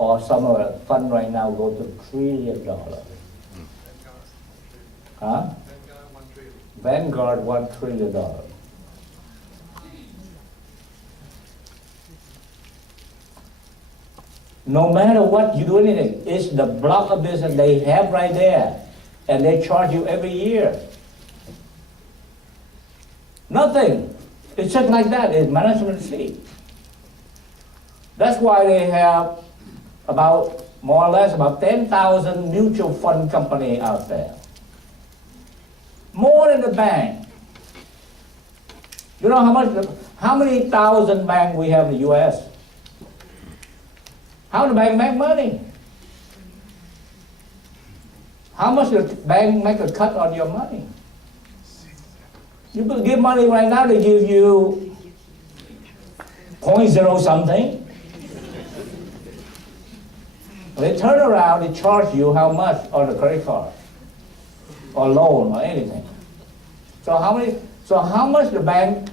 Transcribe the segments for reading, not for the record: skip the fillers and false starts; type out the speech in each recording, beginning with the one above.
or some of the fund right now go to $1 trillion. Huh? Vanguard $1 trillion. No matter what you do anything, it's the block of business they have right there, and they charge you every year. Nothing. It's just like that. It's management fee. That's why they have about, more or less, about 10,000 mutual fund companies out there. More than the bank. You know how many thousand banks we have in the U.S.? How the bank make money? How much the bank make a cut on your money? You could give money right now, they give you 0.0 something. They turn around, they charge you how much on the credit card, or loan, or anything. So how much the bank,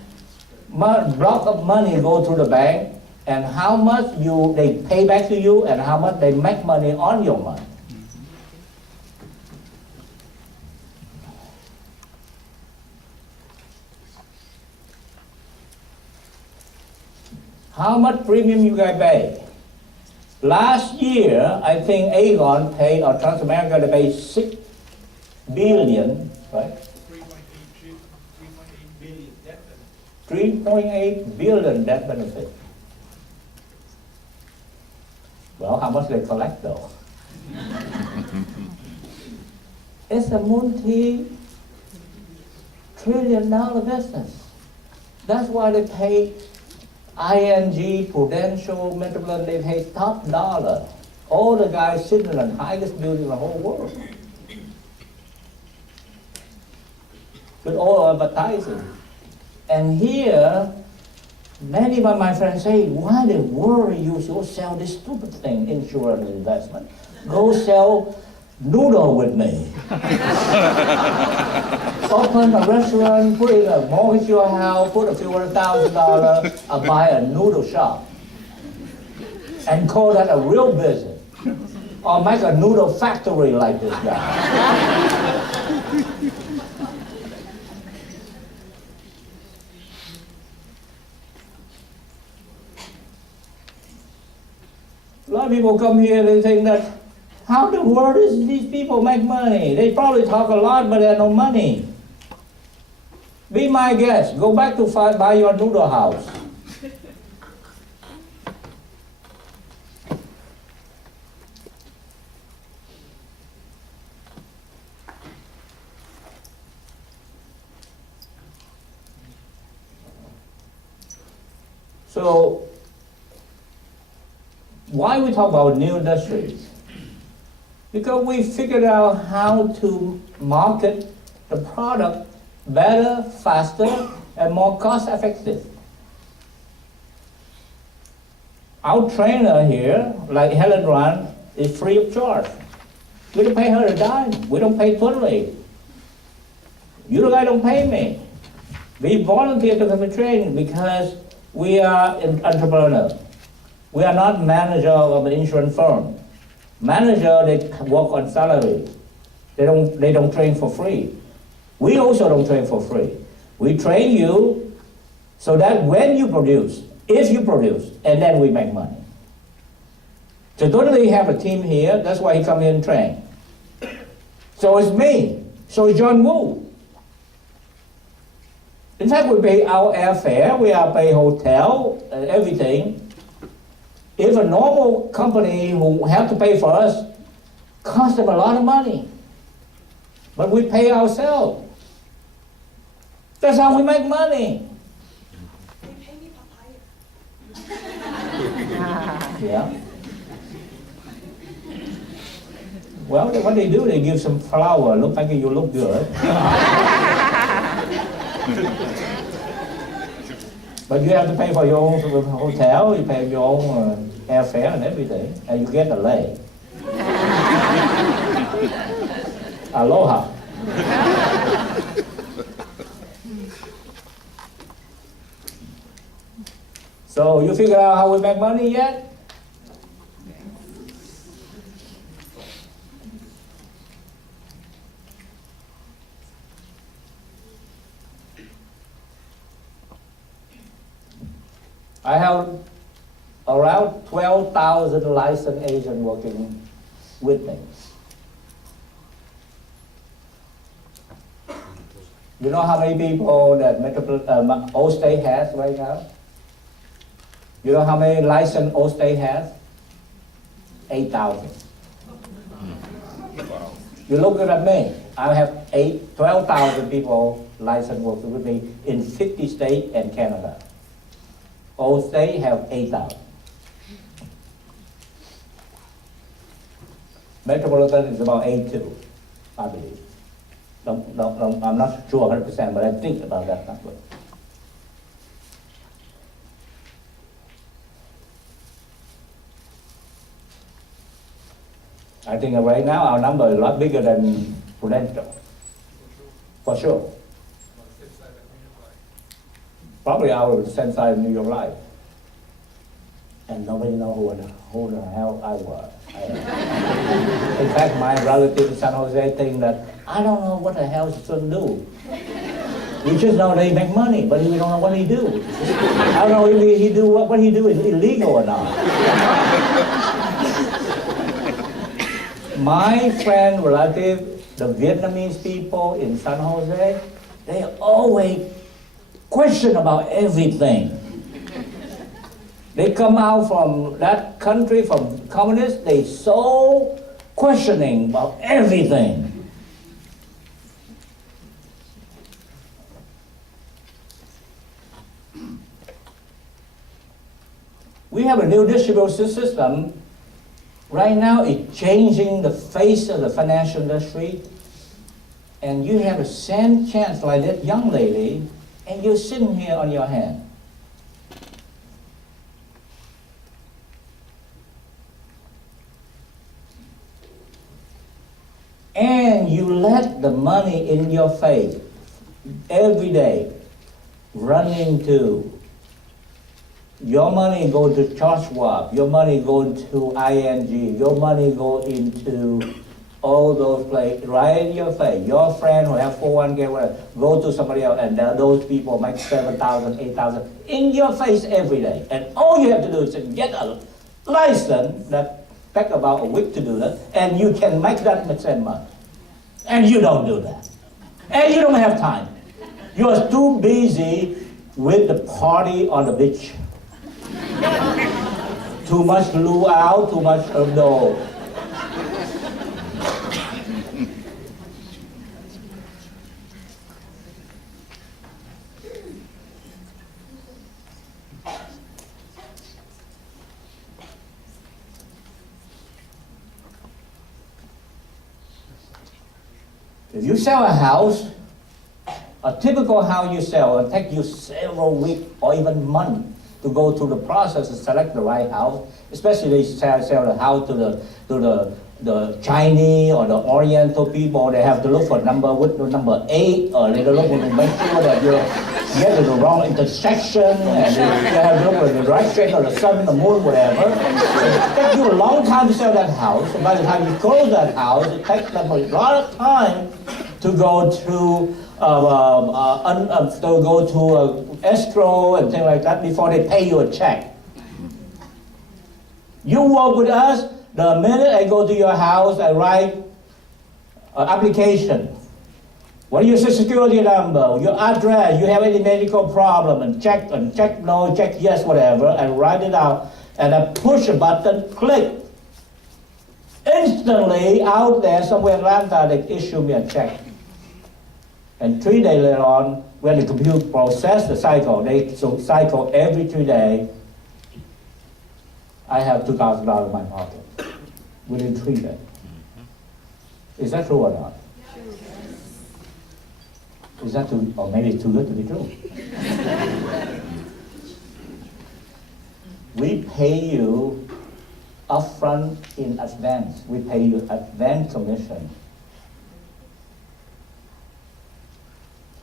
block of money go to the bank, and how much they pay back to you, and how much they make money on your money. How much premium you guys pay? Last year, I think Aegon paid, or Transamerica, they paid $6 billion, right? 3.8 billion death benefit. Well, how much they collect though? It's a multi-trillion-dollar business. That's why they pay ING, Prudential, Metropolitan, they pay top dollar. All the guys sitting in the highest building in the whole world. With all advertising. And here, many of my friends say, why the world you go sell this stupid thing, insurance investment? Go sell noodle with me. Open a restaurant, put in a mortgage your house, put a few $100,000, or buy a noodle shop. And call that a real business. Or make a noodle factory like this guy. A lot of people come here, they think that, how the world does these people make money? They probably talk a lot, but they have no money. Be my guest. Go back to buy your noodle house. So, why we talk about new industries? Because we figured out how to market the product better, faster, and more cost-effective. Our trainer here, like Helen Run, is free of charge. We don't pay her a dime. We don't pay totally. You guys don't pay me. We volunteer to come to training because we are an entrepreneur. We are not manager of an insurance firm. Manager, they work on salary. They don't train for free. We also don't train for free. We train you so that when you produce, if you produce, and then we make money. So totally have a team here, that's why he come here and train. So it's me, so it's John Woo. In fact, we pay our airfare, we are pay hotel, and everything. If a normal company who have to pay for us, cost them a lot of money. But we pay ourselves. That's how we make money. They pay me papaya. Yeah. Well, what they do, they give some flour, look like you look good. But you have to pay for your own hotel, you pay your own airfare and everything, and you get a leg. Aloha. So you figure out how we make money yet? I have around 12,000 licensed agents working with me. You know how many people that Allstate has right now? You know how many licensed Allstate has? 8,000. You look at me, I have 12,000 people licensed working with me in 50 states and Canada. Allstate have 8,000. Metropolitan is about 82, I believe. I'm not sure 100%, but I think about that number. I think right now our number is a lot bigger than Prudential, for sure. Probably our same size New York Life. And nobody knows who the hell I was. In fact, my relative in San Jose think that I don't know what the hell his son do. We just know they make money, but we don't know what he do. I don't know if he do what he do is illegal or not. My friend, relative, the Vietnamese people in San Jose, they always question about everything. They come out from that country, from communists, they so questioning about everything. We have a new distribution system. Right now, it's changing the face of the financial industry. And you have the same chance like that young lady, and you're sitting here on your hand. And you let the money in your face every day run into your money go to Charles Schwab, your money go to ING, your money go into all those places, right in your face. Your friend who have 401k, whatever, go to somebody else, and those people make 7,000, 8,000 in your face every day. And all you have to do is get a license that take about a week to do that, and you can make that same money. And you don't do that. And you don't have time. You are too busy with the party on the beach. Too much luau, too much no. If you sell a house, a typical house you sell, it'll take you several weeks or even months to go through the process to select the right house. Especially if you sell the house to the Chinese or the Oriental people, they have to look for number with the number 8, or they look to make sure that you get to the wrong intersection, and they have to look at the direction of the sun, the moon, whatever. It takes you a long time to sell that house. And by the time you close that house, it takes them a lot of time to go to escrow and things like that before they pay you a check. You work with us, the minute I go to your house, I write an application. What is your social security number, your address, you have any medical problem, and check no, check yes, whatever, I write it out, and I push a button, click. Instantly, out there, somewhere in Atlanta, they issue me a check. And 3 days later on, when the computer process the cycle, they cycle every 3 days, I have $2,000 in my pocket within 3 days. Is that true or not? Is that too, or maybe it's too good to be true? We pay you upfront in advance. We pay you advance commission.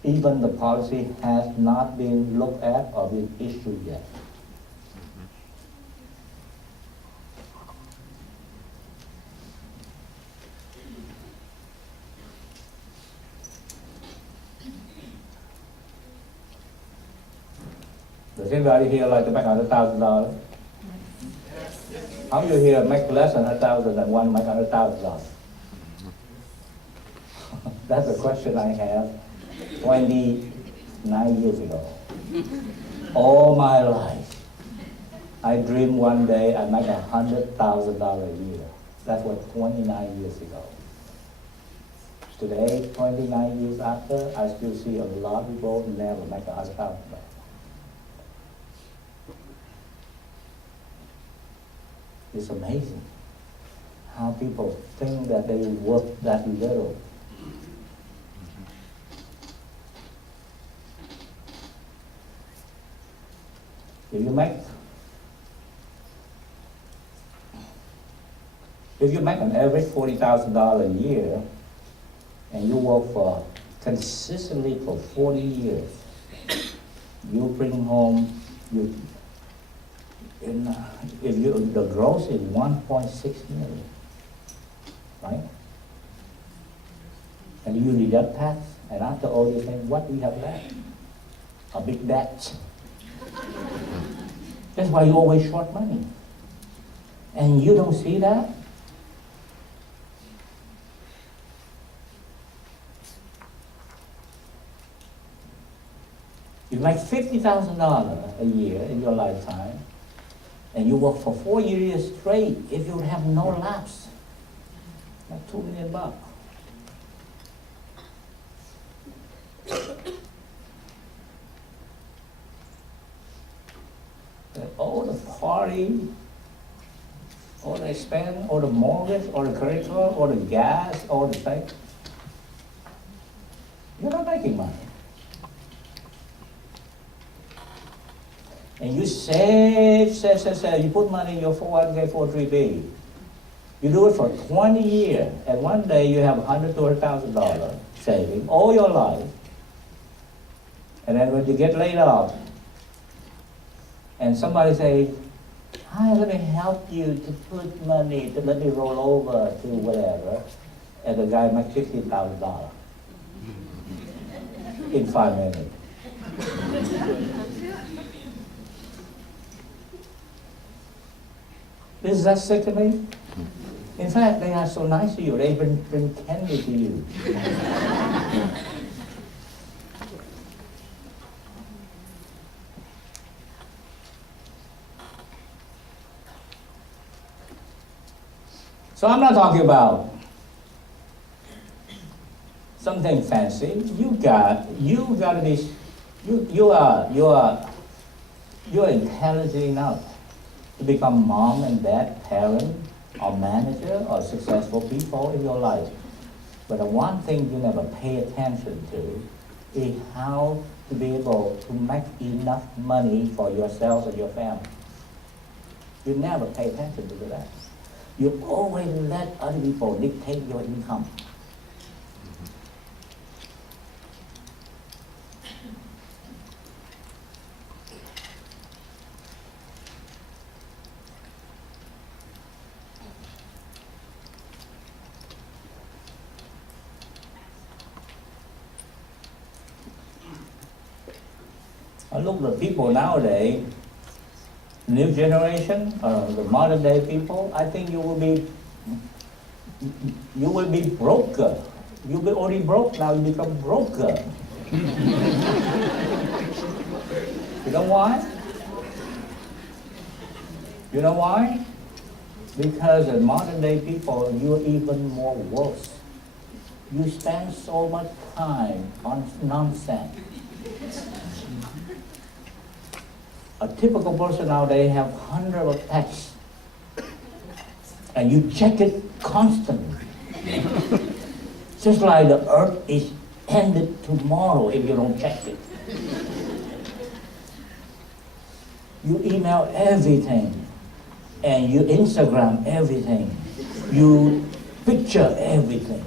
Even the policy has not been looked at or been issued yet. The Does anybody here like to make $100,000? How you here make less than 100,000 and one make $100,000? That's the question I have 29 years ago. All my life, I dreamed one day I'd make $100,000 a year. That was 29 years ago. Today, 29 years after, I still see a lot of people never make $100,000. It's amazing how people think that they work that little. If you make an average $40,000 a year, and you work for consistently for 40 years, you bring home the gross is 1.6 million, right? And you deduct tax, and after all these things, what do you have left? A big debt. That's why you always short money. And you don't see that? You make $50,000 a year in your lifetime, and you work for 4 years straight. If you have no lapse, that's $2 million. All the party, all the expense, all the mortgage, all the credit card, all the gas, all the things, you're not making money. And you save, you put money in your 401k, 403b. You do it for 20 years, and one day you have $100,000 to $100,000 saving all your life. And then when you get laid off, and somebody say, hi, let me help you to put money, to let me roll over to whatever, and the guy makes $15,000 in 5 minutes. Is that sick to me? In fact, they are so nice to you. They even bring candy to you. So I'm not talking about something fancy. You're intelligent enough to become mom and dad, parent, or manager, or successful people in your life. But the one thing you never pay attention to is how to be able to make enough money for yourself and your family. You never pay attention to that. You always let other people dictate your income. I look at the people nowadays, new generation, the modern day people, I think you will be broker. You'll be already broke, now you become broker. You know why? You know why? Because in modern day people, you're even more worse. You spend so much time on nonsense. A typical person nowadays have hundreds of texts, and you check it constantly. Just like the earth is ended tomorrow if you don't check it. You email everything, and you Instagram everything. You picture everything.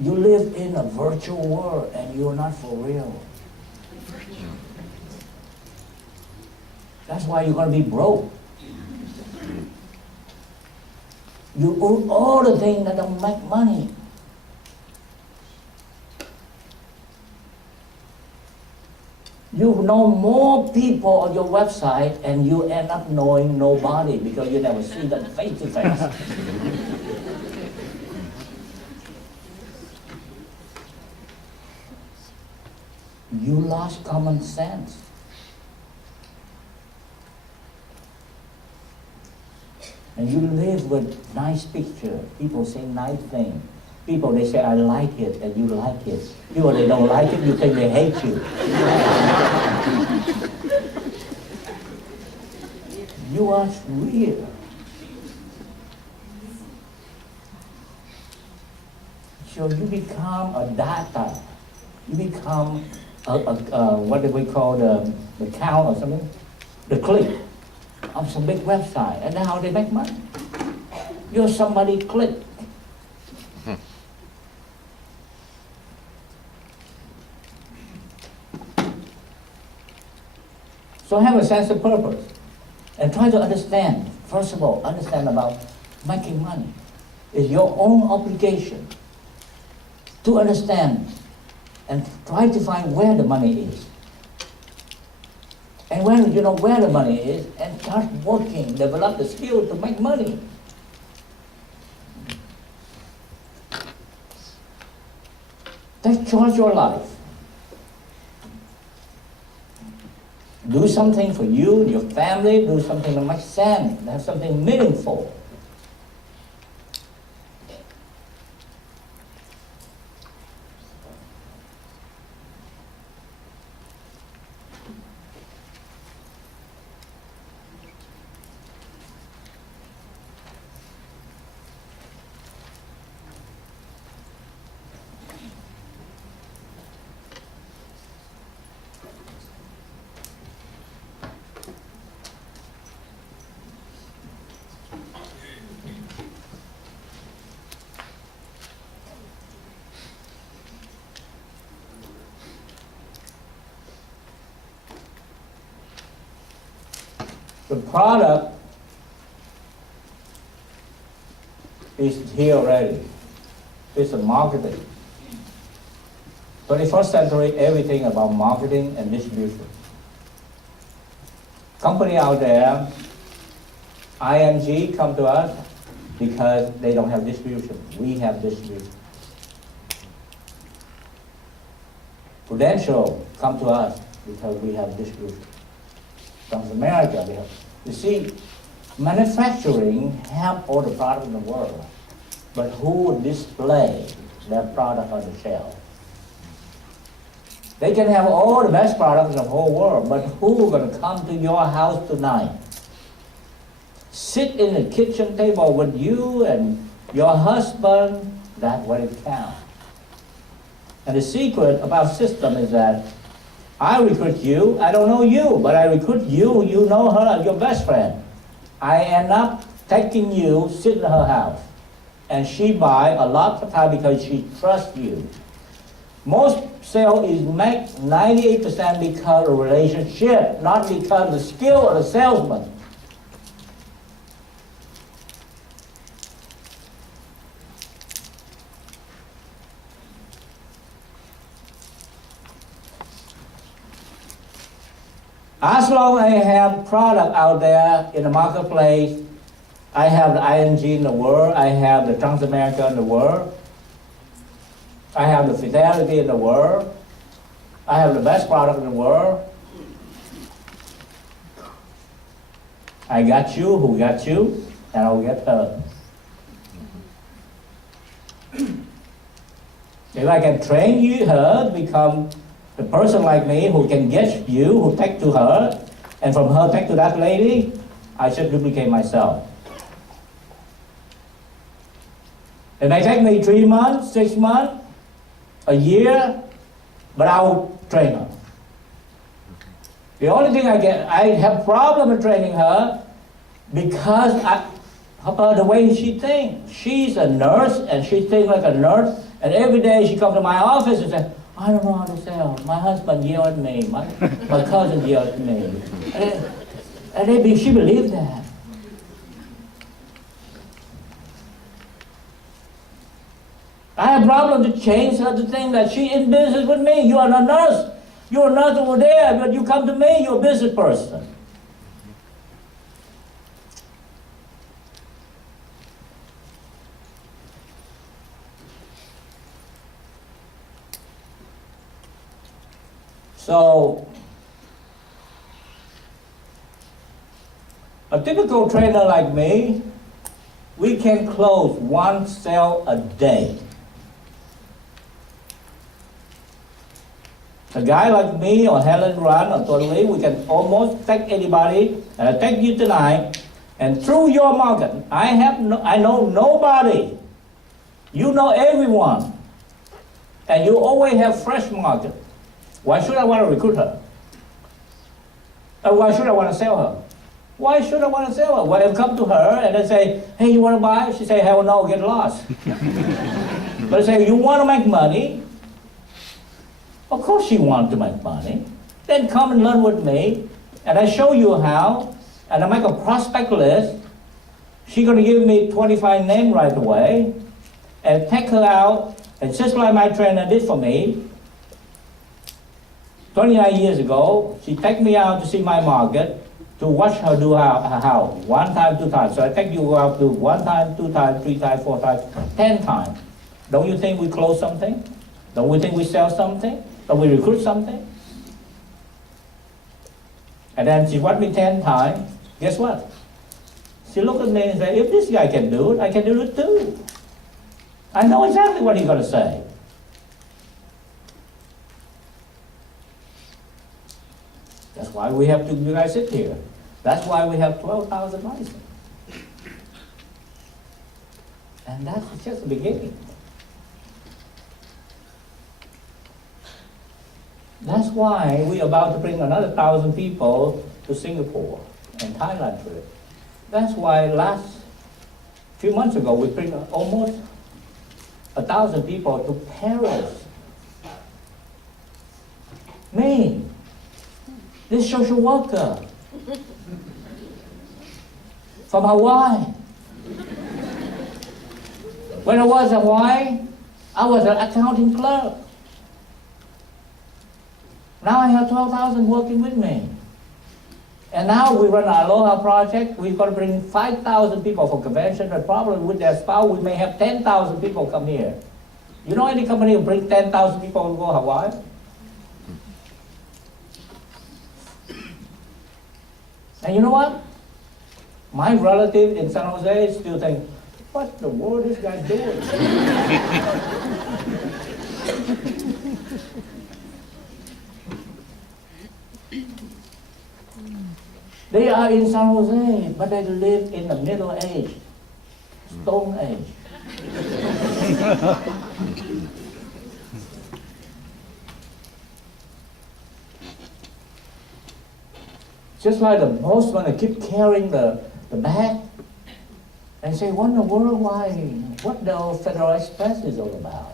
You live in a virtual world, and you're not for real. That's why you're going to be broke. You own all the things that don't make money. You know more people on your website and you end up knowing nobody because you never see them face to face. You lost common sense. And you live with nice picture. People say nice things. People, they say, I like it, and you like it. People, they don't like it, you think they hate you. You are real. So you become a data. You become what do we call the count or something? The click of some big website. And now they make money. You're somebody click. So have a sense of purpose and try to understand. First of all, understand about making money. It's your own obligation to understand and try to find where the money is. And when you know where the money is, and start working, develop the skill to make money. Take charge of your life. Do something for you, your family, do something that makes sense, have something meaningful. The product is here already. It's a marketing. 21st century, everything about marketing and distribution. Company out there, ING come to us because they don't have distribution. We have distribution. Prudential come to us because we have distribution. From America, they have. You see, manufacturing have all the products in the world, but who would display their product on the shelf? They can have all the best products in the whole world, but who is going to come to your house tonight? Sit in the kitchen table with you and your husband, that's what it counts. And the secret about system is that I recruit you, I don't know you, but I recruit you, you know her, your best friend. I end up taking you, sit in her house. And she buy a lot of time because she trusts you. Most sale is made 98% because of relationship, not because of the skill of the salesman. As long as I have product out there in the marketplace, I have the ING in the world, I have the Transamerica in the world, I have the Fidelity in the world, I have the best product in the world. I got you, who got you, and I'll get her. If I can train you, her to become the person like me who can get you, who take to her, and from her take to that lady, I should duplicate myself. It may take me 3 months, 6 months, a year, but I'll train her. The only thing I have problem with training her because the way she thinks. She's a nurse and she thinks like a nurse, and every day she comes to my office and says, I don't know how to sell. My husband yelled at me. My cousin yelled at me. And she believed that. I have problem to change her to think that she in business with me. You are a nurse. You're a nurse over there, but you come to me, you're a business person. So, a typical trainer like me, we can close one sale a day. A guy like me or Helen Run or Totally, we can almost take anybody, and I take you tonight, and through your market, I know nobody. You know everyone. And you always have fresh market. Why should I want to recruit her? Or why should I want to sell her? Why should I want to sell her? Well, I come to her and I say, hey, you want to buy? She say, hell no, get lost. But I say, you want to make money? Of course she wants to make money. Then come and learn with me, and I show you how, and I make a prospect list. She's going to give me 25 names right away, and take her out, and just like my trainer did for me, 29 years ago, she take me out to see my market, to watch her do her house, 1 time, 2 times. So I take you out to 1 time, 2 times, 3 times, 4 times, 10 times. Don't you think we close something? Don't we think we sell something? Don't we recruit something? And then she watched me 10 times. Guess what? She looked at me and said, if this guy can do it, I can do it too. I know exactly what he's going to say. That's why we have you guys sit here. That's why we have 12,000 licenses. And that's just the beginning. That's why we're about to bring another 1,000 people to Singapore and Thailand trip. That's why few months ago, we bring almost 1,000 people to Paris. Me, this social worker from Hawaii. When I was in Hawaii, I was an accounting clerk. Now I have 12,000 working with me. And now we run our Aloha project. We've got to bring 5,000 people for convention, and probably with their spouse, we may have 10,000 people come here. You know any company who bring 10,000 people to go to Hawaii? And you know what? My relative in San Jose still think, what the world is this guy doing? They are in San Jose, but they live in the Middle Age, Stone Age. Just like the postman, they keep carrying the bag and say, what in the world, why, what the Federal Express is all about?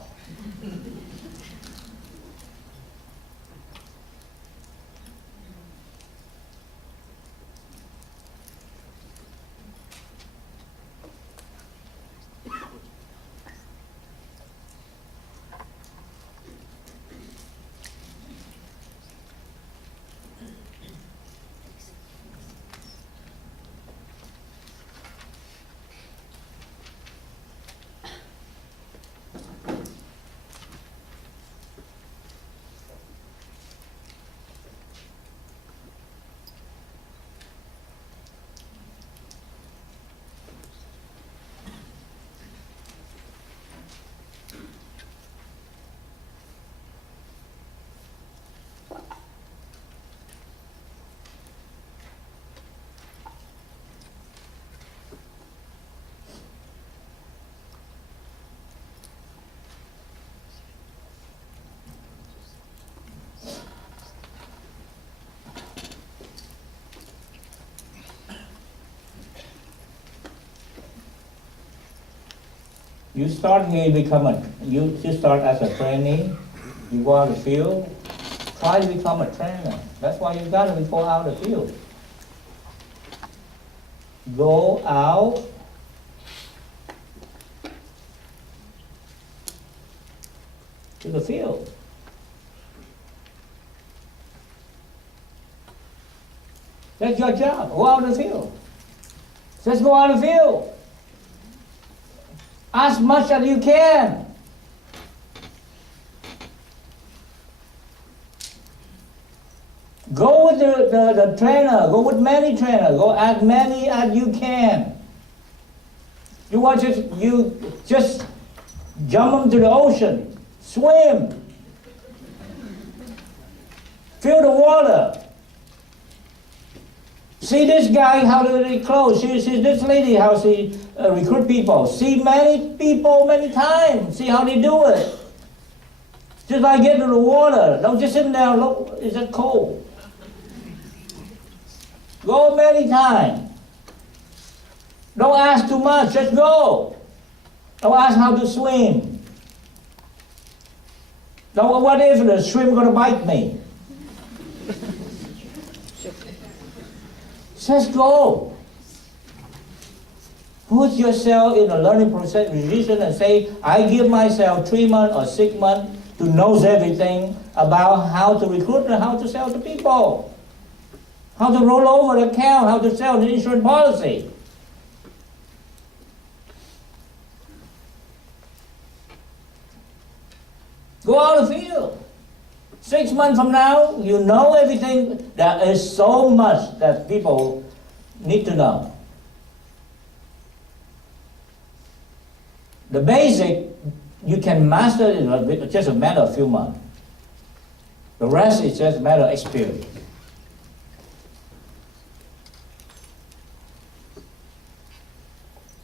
You start here, you start as a trainee, you go out the field, try to become a trainer. That's why you got to go out the field. Go out to the field. That's your job. Go out in the field. Just go out in the field. As much as you can. Go with the trainer. Go with many trainers. Go as many as you can. You just jump into the ocean. Swim. Feel the water. See this guy, how they close. See this lady, how she recruit people. See many people, many times. See how they do it. Just like get into the water. Don't just sit down, look, is it cold? Go many times. Don't ask too much, just go. Don't ask how to swim. Don't, what if the shrimp gonna bite me? Just go. Put yourself in a learning position and say, I give myself 3 months or 6 months to know everything about how to recruit and how to sell to people. How to roll over the account, how to sell the insurance policy. Go out the field. 6 months from now, you know everything. There is so much that people need to know. The basic, you can master it in just a matter of few months. The rest is just a matter of experience.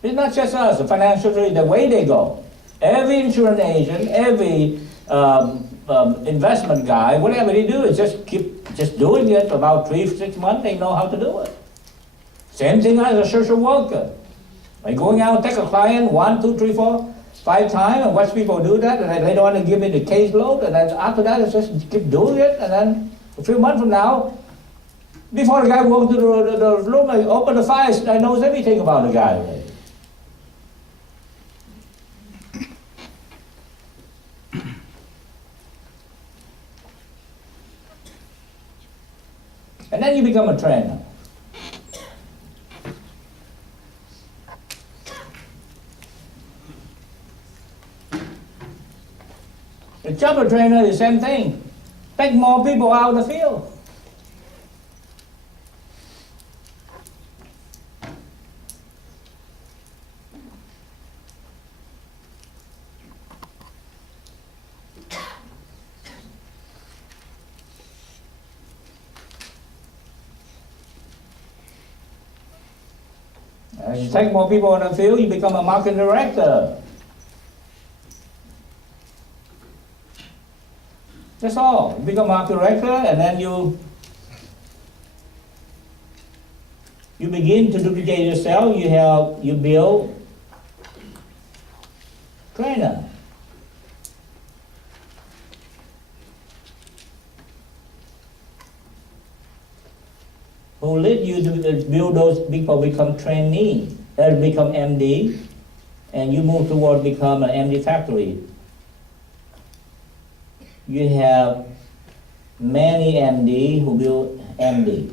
It's not just us, the financial industry, the way they go. Every insurance agent, every investment guy, whatever they do is just doing it for about 3-6 months, they know how to do it. Same thing as a social worker. By going out, take a client 1, 2, 3, 4, 5 times and watch people do that, and then they don't want to give me the caseload, and then after that it's just keep doing it, and then a few months from now, before the guy walks to the room and open the file, I knows everything about the guy. And then you become a trainer. The job of trainer is the same thing. Take more people out of the field. As you take more people on the field, you become a marketing director. That's all. You become a marketing director, and then you begin to duplicate yourself. You build trainer. Who lead you to build those people become trainee, become MD, and you move toward become an MD factory. You have many MD who build MD.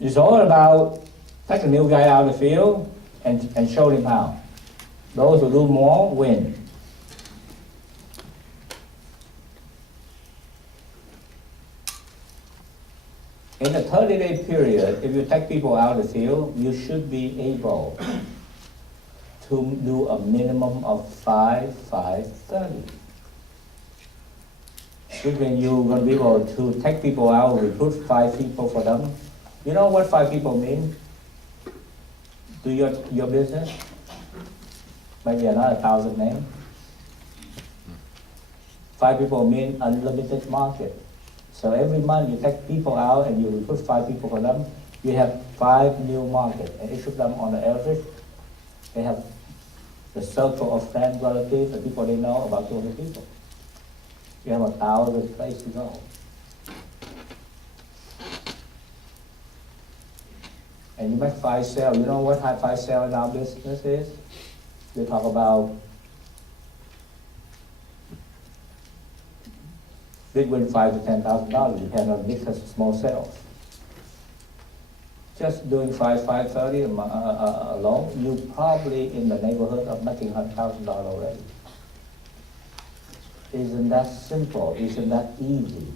It's all about take a new guy out of the field and show him how. Those who do more win. In a 30-day period, if you take people out of the field, you should be able to do a minimum of 5, 30. Which means you're going to be able to take people out, recruit 5 people for them. You know what 5 people mean? Do your business? Maybe another 1,000 names. 5 people mean unlimited market. So every month you take people out and you recruit 5 people for them, you have 5 new markets. And each of them on the average, they have the circle of friends, relatives, and people they know, about 200 people. You have 1,000 places to go. and you make 5 sales. You know what high 5 sale in our business is? We talk about between $5,000 to $10,000, depending on big or small sales. Just doing 530 alone, you probably in the neighborhood of making $100,000 already. Isn't that simple? Isn't that easy?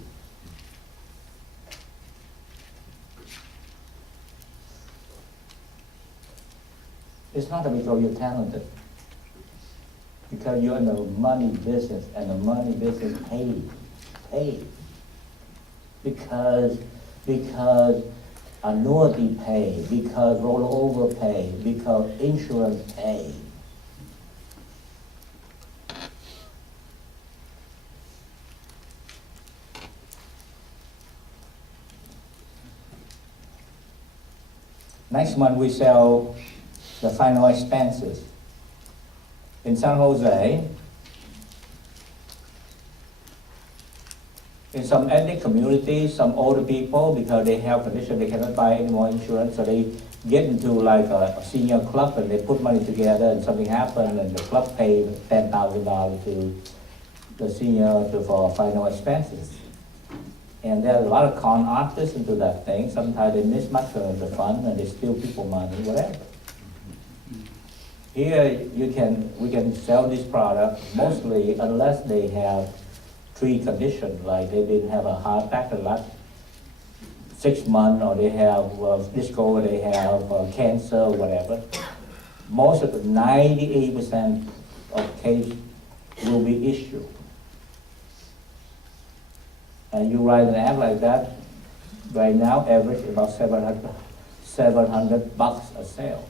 It's not because you're talented. Because you're in the money business, and the money business pays. Because annuity pay, because rollover pay, because insurance pay. Next month we sell the final expenses. In San Jose, in some ethnic communities, some older people, because they have condition, they cannot buy any more insurance, so they get into like a senior club and they put money together and something happened and the club paid $10,000 to the senior for final expenses. And there are a lot of con artists into that thing. Sometimes they mismatch the fund and they steal people money, whatever. Here we can sell this product mostly unless they have 3 conditions, like they didn't have a heart attack in the last 6 months, or they have discovered they have cancer or whatever. Most of the 98% of case will be issued. And you write an ad like that, right now average about $700 a sale.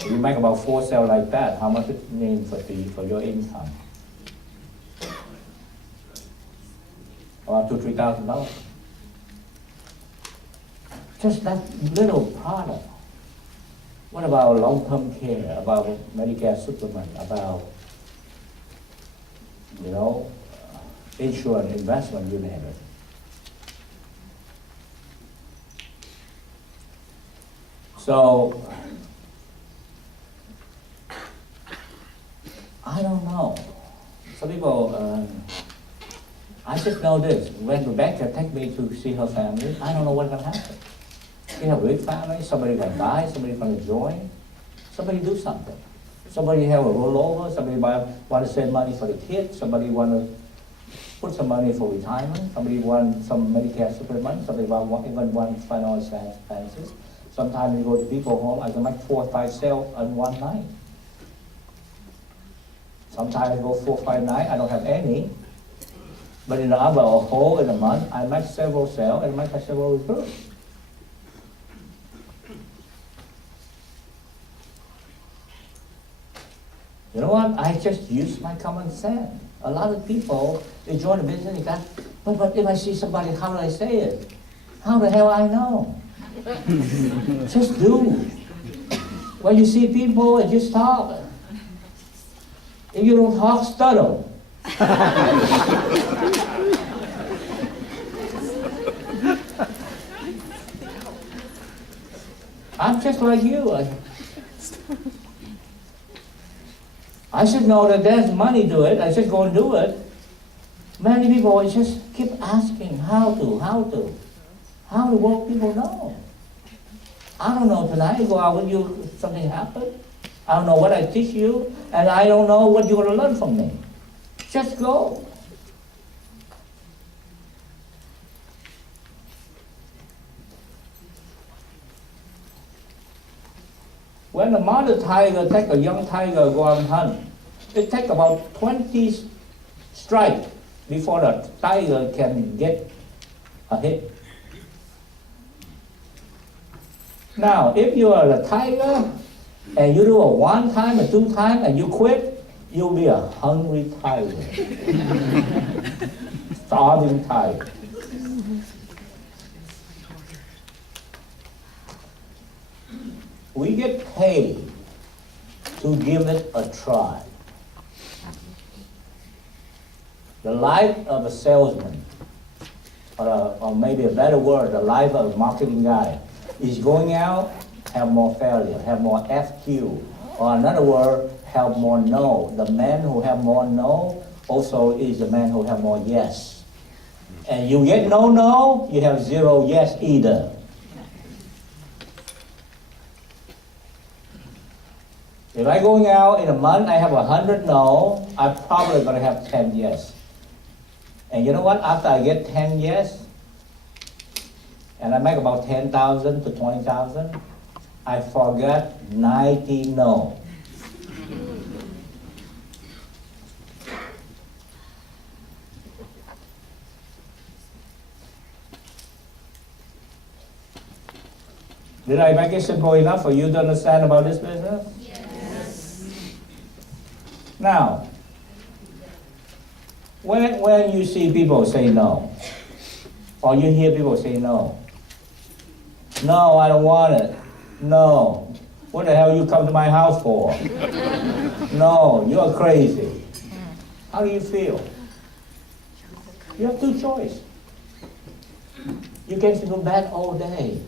If you make about 4 sales like that, how much it means for your income? About $2,000 to $3,000. Just that little product. What about long-term care? About Medicare supplement? About, insurance, investment, you name it. So, I don't know. Some people, I just know this. When Rebecca take me to see her family, I don't know what's going to happen. She have a big family, somebody going to die, somebody going to join, somebody do something. Somebody have a rollover, somebody want to send money for the kids, somebody want to put some money for retirement, somebody want some Medicare supplement, somebody even want final expenses. Sometimes you go to people's home, I can make 4 or 5 sales on one night. Sometimes I go 4 or 5 nights, I don't have any. But in the other whole in a month, I make several sales and make several returns. You know what? I just use my common sense. A lot of people, they join the business, they got, but if I see somebody, how do I say it? How the hell I know? Just do. When you see people, just talk. If you don't talk, stutter. I'm just like you. I should know that there's money to it. I should go and do it. Many people just keep asking how to what people know. I don't know, tonight I go out with you, something happened. I don't know what I teach you, and I don't know what you're going to learn from me. Just go. When a mother tiger take a young tiger go and hunt, it takes about 20 strikes before the tiger can get a hit. Now, if you are a tiger and you do it 1 time or 2 times and you quit, you'll be a hungry tiger. Starving tiger. We get paid to give it a try. The life of a salesman, or maybe a better word, the life of a marketing guy. is going out, have more failure, have more FQ. Or another word, have more no. The man who have more no also is the man who have more yes. And you get no, you have zero yes either. If I going out in a month, I have 100 no, I'm probably gonna have 10 yes. And you know what? After I get 10 yes, and I make about 10,000 to 20,000, I forgot 90 no. Did I make it simple enough for you to understand about this business? Yes. Now, when you see people say no, or you hear people say no, no, I don't want it. No, what the hell you come to my house for? No, you're crazy. How do you feel? You have two choices. You can feel bad all day.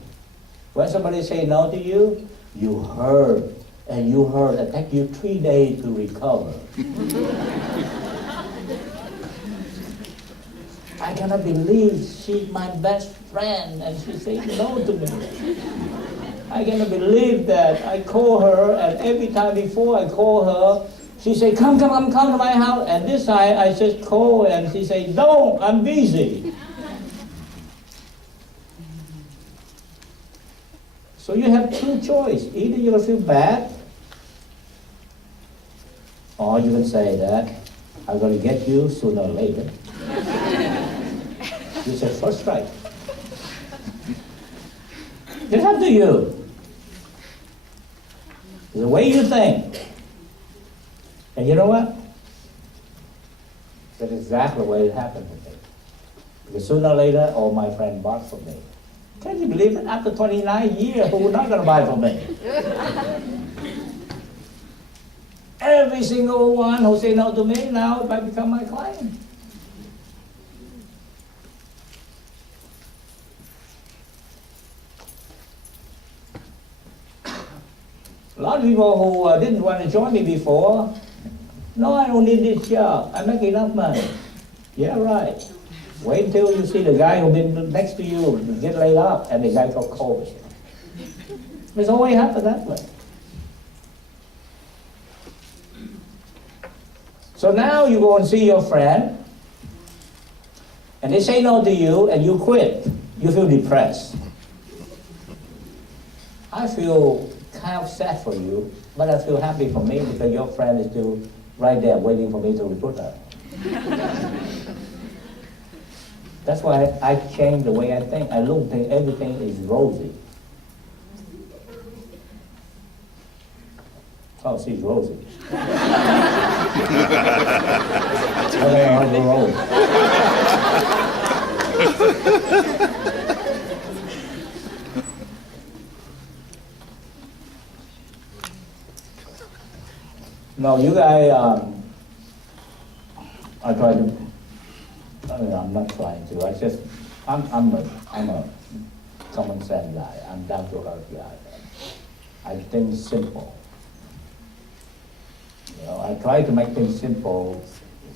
When somebody say no to you, you hurt, and you hurt. It takes you 3 days to recover. I cannot believe she's my best friend and she said no to me. I cannot believe that. I call her, and every time before I call her, she say, come to my house. And this time I just call and she say, no, I'm busy. So you have two choices. Either you're gonna feel bad, or you can say that I'm gonna get you sooner or later. You say first strike. It's up to you. The way you think. And you know what? That's exactly the way it happened to me. Because sooner or later, all my friends bought from me. Can you believe it? After 29 years, who was not going to buy from me? Every single one who say no to me now might become my client. A lot of people who didn't want to join me before, no, I don't need this job. I make enough money. Yeah, right. Wait until you see the guy who's been next to you get laid off and the guy got COVID. It's always happened that way. So now you go and see your friend, and they say no to you, and you quit. You feel depressed. I feel kind of sad for you, but I feel happy for me because your friend is still right there waiting for me to recruit her. That's why I changed the way I think. I look at everything is rosy. Oh, she's rosy. Okay, I'll go rose. No, you guys, I try to. I'm not trying to. I'm a common sense guy. I'm down to earth guy. I think simple. You know, I try to make things simple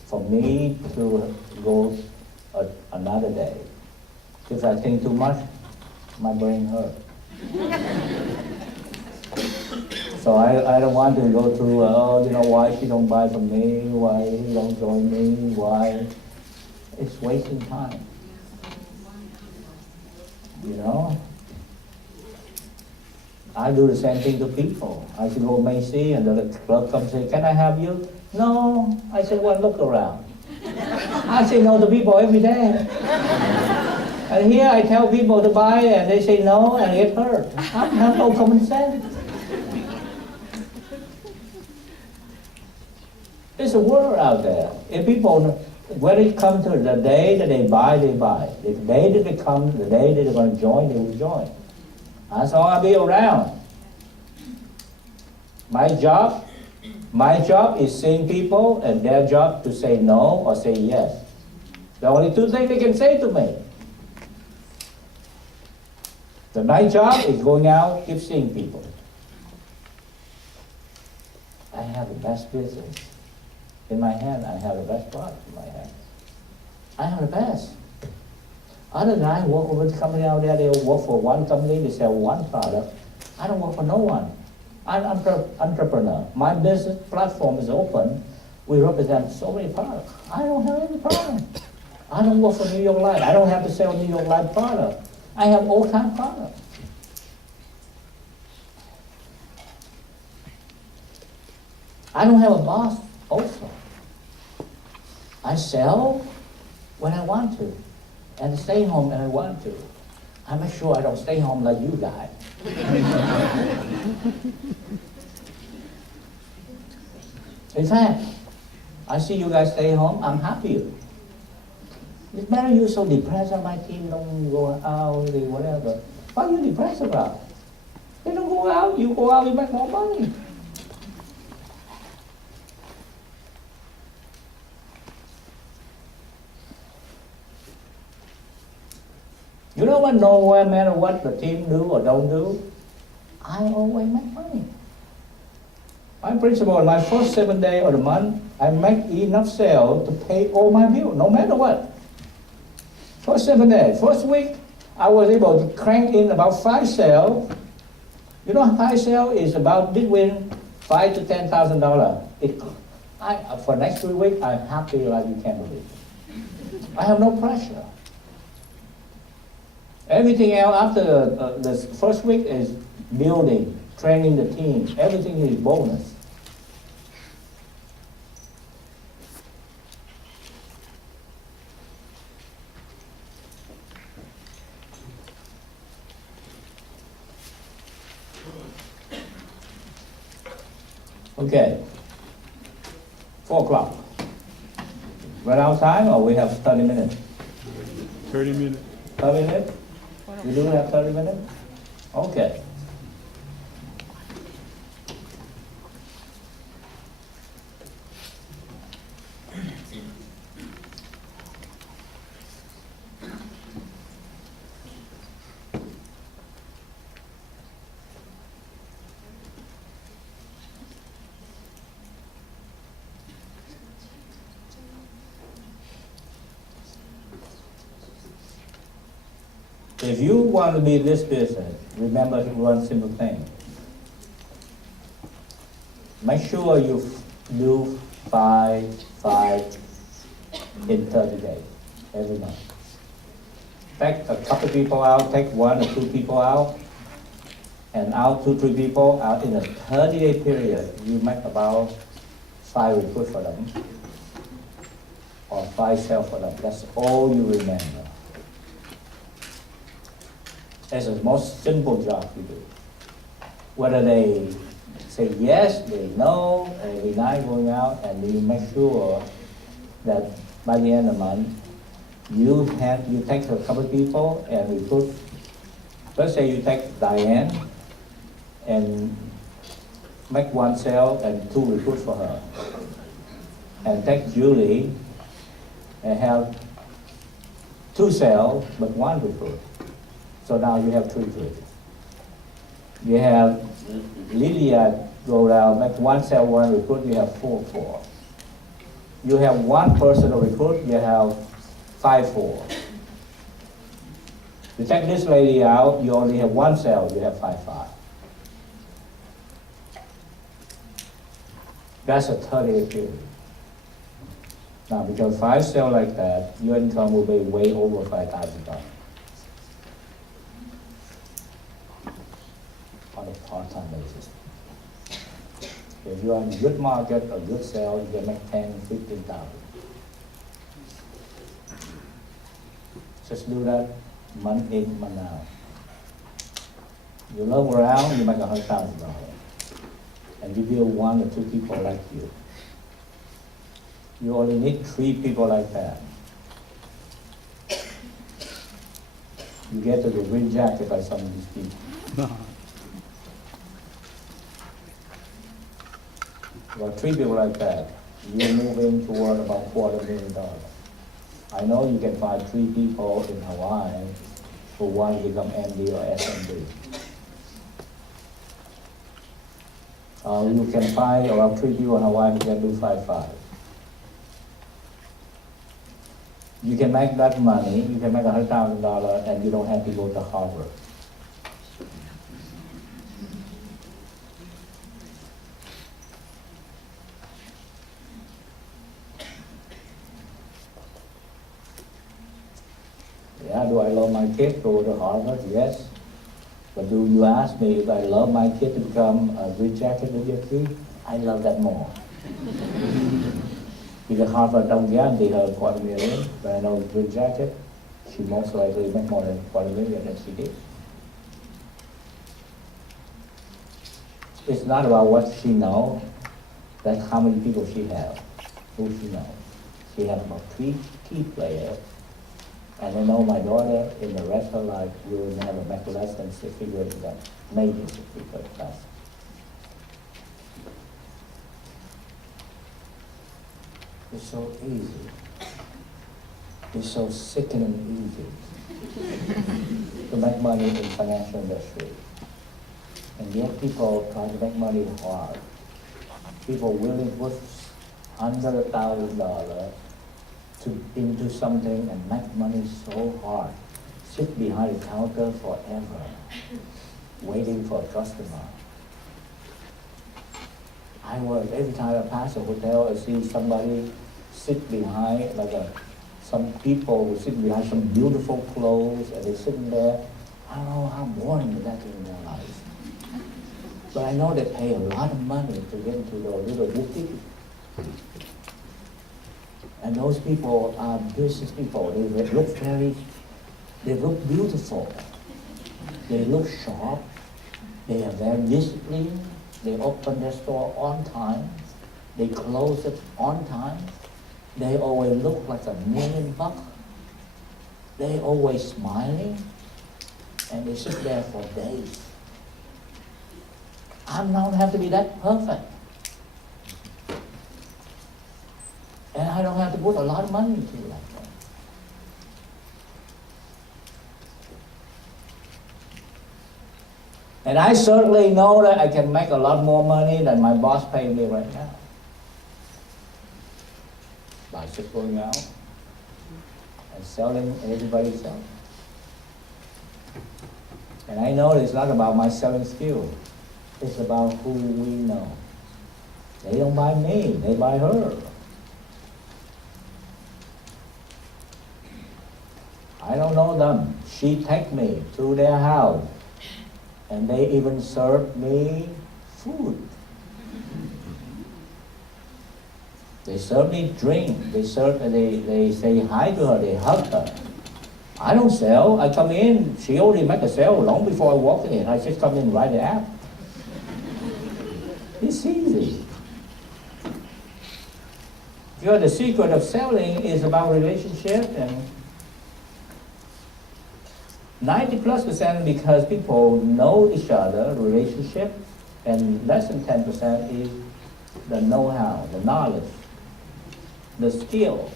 for me to go another day. If I think too much, my brain hurts. So I don't want to go through, why she don't buy from me, why he don't join me, why. It's wasting time. You know? I do the same thing to people. I should go Macy and the clerk comes and say, can I have you? No. I said, well, look around. I say no to people every day. And here I tell people to buy and they say no and get hurt. I have no common sense. There's a world out there. If people, when it comes to the day that they buy, they buy. The day that they come, the day that they're going to join, they will join. That's all I'll be around. My job is seeing people and their job to say no or say yes. The only two things they can say to me. The night job is going out, keep seeing people. I have the best business. In my hand, I have the best product in my hand. I have the best. Other guys work over the company out there, they work for one company, they sell one product. I don't work for no one. I'm an entrepreneur. My business platform is open. We represent so many products. I don't have any problem. I don't work for New York Life. I don't have to sell New York Life product. I have all kinds of products. I don't have a boss also. I sell when I want to, and stay home when I want to. I make sure I don't stay home like you guys. In fact, I see you guys stay home, I'm happy. It's better you're so depressed that my team don't go out, whatever. What are you depressed about? They don't go out, you go out, you make more money. You know what? No matter what the team do or don't do, I always make money. My principle, my first 7 days of the month, I make enough sales to pay all my bills, no matter what. First 7 days. First week, I was able to crank in about 5 sales. You know, 5 sales is about between $5,000 to $10,000. For next 3 weeks, I'm happy like you can't believe. I have no pressure. Everything else after the first week is building, training the team. Everything is bonus. Okay. 4 o'clock. Run out of time or we have 30 minutes? 30 minutes. 30 minutes? You do have 30 minutes? Okay. If you want to be in this business, remember one simple thing. Make sure you do 5 in 30 days, every month. Take a couple people out, take 1 or 2 people out, and out 2, 3 people out in a 30-day period, you make about 5 recruits for them, or 5 sales for them. That's all you remember. That's the most simple job you do. Whether they say yes, they no, every night going out, and you make sure that by the end of the month, you take a couple of people and recruit. Let's say you take Diane and make 1 sale and 2 recruits for her. And take Julie and have 2 sales but 1 recruit. So now you have 3 recruits. You have Lydia go down, make 1 sale, 1 recruit, you have 4. You have 1 person to recruit, you have 5. You take this lady out, you only have 1 sale, you have 5. That's a 30-day period. Now, because 5 sales like that, your income will be way over $5,000 on a part-time basis. If you're in a good market, a good sale, you can make 10, 15,000. Just do that month in, month out. You look around, you make $100,000. And you build 1 or 2 people like you. You only need 3 people like that. You get to be rejected by some of these people. About 3 people like that, you're moving toward about $250,000. I know you can find 3 people in Hawaii who want to become MD or SMD. You can find about 3 people in Hawaii who can do 5.5. You can make that money, you can make $100,000 and you don't have to go to Harvard. Yeah, do I love my kid to go to Harvard? Yes. But do you ask me if I love my kid to become a green jacket with your kid? I love that more. Because Harvard don't guarantee her $250,000, but I know green jacket, she most likely make more than $250,000 than she did. It's not about what she knows, that's how many people she has, who she knows. She has about 3 key players. And I know my daughter, in the rest of her life, will never make less than 6 figures, but maybe 6 figures plus. It's so easy. It's so sickening easy to make money in the financial industry. And yet people try to make money hard. People willing to put $100,000 into something and make money so hard, sit behind the counter forever, waiting for a customer. I was, every time I pass a hotel, I see somebody sit behind, some people who sit behind some beautiful clothes, and they're sitting there. I don't know how boring that is in their life. But I know they pay a lot of money to get into those little boutiques. And those people are business people. They look beautiful. They look sharp. They are very disciplined. They open their store on time. They close it on time. They always look like $1 million. They always smiling. And they sit there for days. I don't have to be that perfect. And I don't have to put a lot of money into that. And I certainly know that I can make a lot more money than my boss pays me right now. By just going out and selling everybody sells. And I know it's not about my selling skill. It's about who we know. They don't buy me, they buy her. I don't know them. She take me to their house, and they even serve me food. They serve me drink. They say hi to her. They hug her. I don't sell. I come in. She already make a sale long before I walk in. I just come in right after. It's easy. The secret of selling is about relationship, and 90+% because people know each other, relationship, and less than 10% is the know-how, the knowledge, the skill.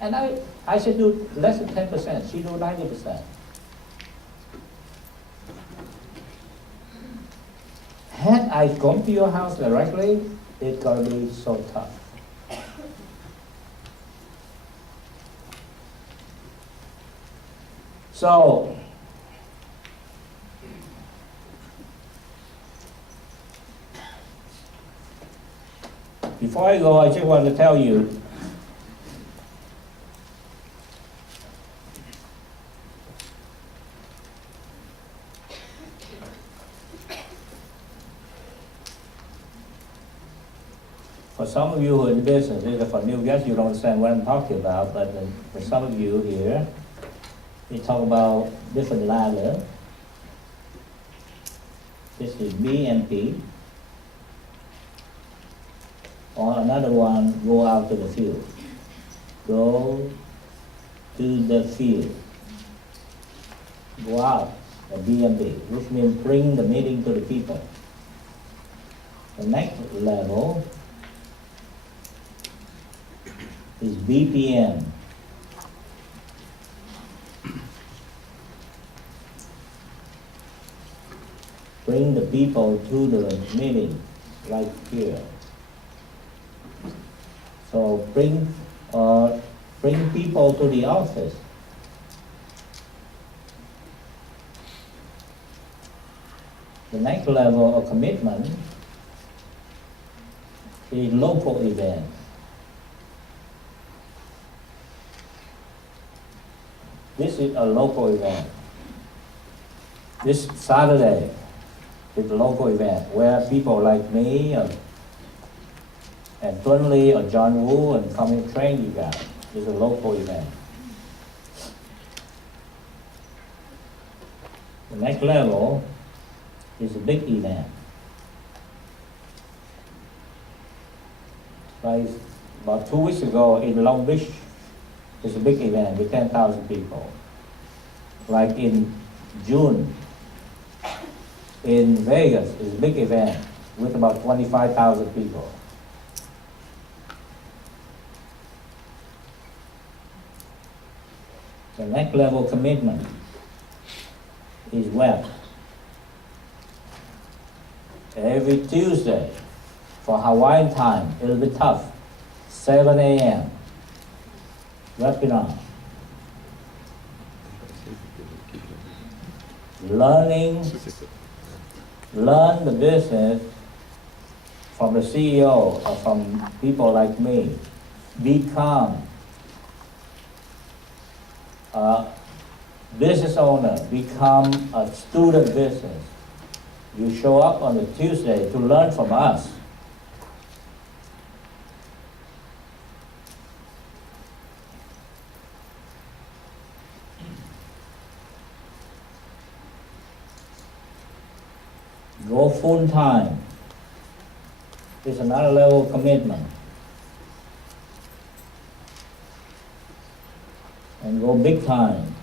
And I should do less than 10%, she do 90%. Had I come to your house directly, it's gonna be so tough. So, before I go, I just want to tell you, for some of you who are in business, for new guests, you don't understand what I'm talking about, but for some of you here, we talk about different ladder. This is BMP. Or another one, go out to the field. Go to the field. Go out, the BMP, which means bring the meeting to the people. The next level is BPM. bring the people to the meeting, like here. So bring people to the office. The next level of commitment is local events. This is a local event. This Saturday is a local event where people like me and Tuấn Lee or John Woo and come and train you guys. It's a local event. The next level is a big event. Like about 2 weeks ago in Long Beach, it's a big event with 10,000 people. Like in June, in Vegas, it's a big event with about 25,000 people. The next level commitment is web. Every Tuesday for Hawaiian time, it'll be tough, 7 a.m. webinar. Learn the business from the CEO or from people like me. Become a business owner, become a student business. You show up on a Tuesday to learn from us. Go full time. It's another level of commitment. And go big time.